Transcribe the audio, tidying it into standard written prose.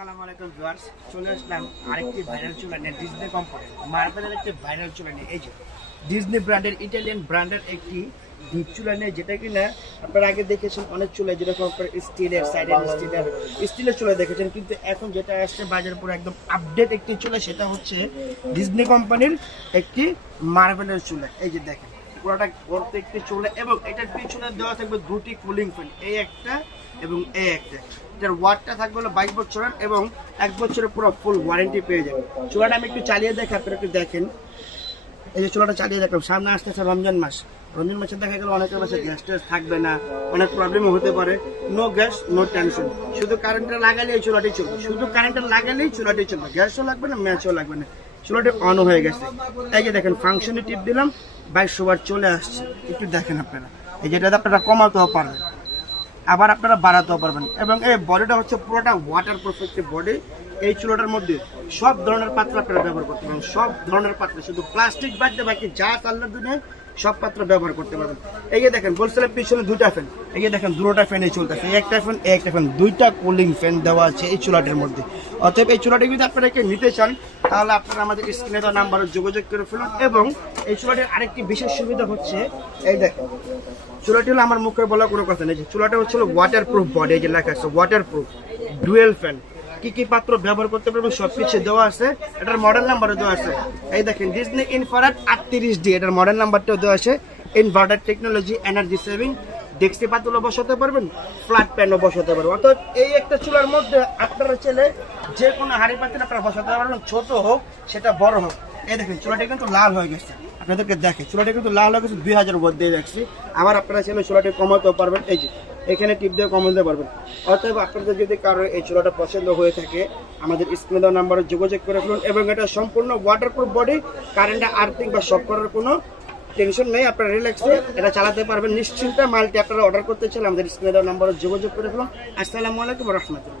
আসসালামু আলাইকুম ভিউয়ার্স, চলে আসলাম আরেকটি ভাইরাল চুলা নিয়ে। ডিজনি কোম্পানির মার্বেলের একটি ভাইরাল চুলা নিয়ে। এই যে ডিজনি ব্র্যান্ডের, ইটালিয়ান ব্র্যান্ডের একটি ডিপ চুলা নিয়ে, যেটা কিনা আপনারা আগে দেখেছেন অনেক চুলা, যেরকম আপনার স্টিলের সাইডের স্টিলের চুলা দেখেছেন, কিন্তু এখন যেটা আসছে বাজার পুরো একদম আপডেট একটি চুলা, সেটা হচ্ছে ডিজনি কোম্পানির একটি মার্বেলের চুলা। এই যে দেখেন পুরোটা ভর্তি একটি চুলা, এবং এটার পিছনে দেওয়া থাকবে দুটি কুলিং ফ্যান, এই একটা এবং এই একটা। এটার ওয়াটটা থাকবে হলো 22 বছরের, এবং 1 বছরের পুরো ফুল ওয়ারেন্টি পেয়ে যাবেন। চুলাটা আমি একটু চালিয়ে দেখে আপনারা একটু দেখেন। এই যে চুলাটা চালিয়ে দেখলাম, সামনে আসতেছে রমজান মাস। রমজান মাসে দেখা গেল অনেকের বাসে গ্যাস ট্যাস থাকবে না, অনেক প্রবলেমও হতে পারে। নো গ্যাস নো টেনশন, শুধু কারেন্টটা লাগালে এই চুলাটি চলবে, শুধু কারেন্টটা লাগালেই চুলাটি চলবে, গ্যাসও লাগবে না, ম্যাচও লাগবে না। চুলাটি অন হয়ে গেছে। এই যে দেখেন ফাংশনে টিপ দিলাম, 2200 বার চলে আসছে। একটু দেখেন আপনারা, এই যেটা আপনারা কমাতেও পারবেন, আবার আপনারা বাড়াতেও পারবেন। এবং এই বডিটা হচ্ছে পুরোটা ওয়াটার প্রুফ একটি বডি। এই চুলাটার মধ্যে সব ধরনের পাত্র আপনারা ব্যবহার করতে পারবেন, সব ধরনের পাত্র, শুধু প্লাস্টিক বাদ দিয়ে বাকি যা চাল্লার দুনিয়ায় সব পাত্র ব্যবহার করতে পারবেন। এই যে দেখেন বলছিলাম পিছনে দুইটা ফ্যান, এই যে দেখেন দুটোটা ফ্যান এই চলতেছে, একটা ফ্যান একটা ফ্যান, দুইটা কুলিং ফ্যান দেওয়া আছে এই চুলাটির মধ্যে। অতএব এই চুলাটি যদি আপনারা নিতে চান, তাহলে আপনারা আমাদের স্ক্রিনে দেওয়া নাম্বারে যোগাযোগ করে ফেলুন। এবং এই চুলাটির আরেকটি বিশেষ সুবিধা হচ্ছে, এই দেখেন চুলাটি হলো আমার মুখে বলা কোনো কথা নেই, যে চুলাটা হচ্ছে ওয়াটার প্রুফ বডি, এই যে লেখা আছে ওয়াটার প্রুফ, ডুয়েল ফ্যান, কি কি পাত্র ব্যবহার করতে পারবেন সবকিছু দেওয়া আছে। এটার মডেল নাম্বারও দেওয়া আছে, এই দেখেন ডিজনি ইনফ্রারেড 38D, এটার মডেল নাম্বারটাও দেওয়া আছে। ইনভার্টার টেকনোলজি, এনার্জি সেভিং, ডেস্কি পাতিলও বসাতে পারবেন, ফ্ল্যাট প্যানও বসাতে পারবেন। অর্থাৎ এই একটা চুলার মধ্যে আপনারা চাইলে যে কোনো হাঁড়ি পাতিল আপনারা বসাতে পারবেন, ছোট হোক সেটা বড় হোক। এই দেখেন চুলাটি কিন্তু লাল হয়ে গেছে, আপনাদেরকে দেখে চুলাটি কিন্তু লাল হয়ে গেছে, 2000 ওয়াট দিয়ে রাখছি। আবার আপনারা চাইলে চুলাটি কমাতেও পারবেন, এই যে এখানে টিপ দিয়ে কমাতে পারবেন। অতএব আপনাদের যদি কারো এই চুলাটা পছন্দ হয়ে থাকে, আমাদের স্ক্রিনে দেওয়া নাম্বারে যোগাযোগ করে ফেলুন। এবং এটা সম্পূর্ণ ওয়াটারপ্রুফ বডি, কারেন্টে আর্থিং বা শক করার কোনো টেনশন নেই, আপনারা রিল্যাক্সে এটা চালাতে পারবেন নিশ্চিন্তে। মালটি আপনারা অর্ডার করতে চাইলে আমাদের স্ক্রিনে দেওয়া নাম্বারে যোগাযোগ করে ফেলুন। আসসালামু আলাইকুম ওয়া রাহমাতুল্লাহ।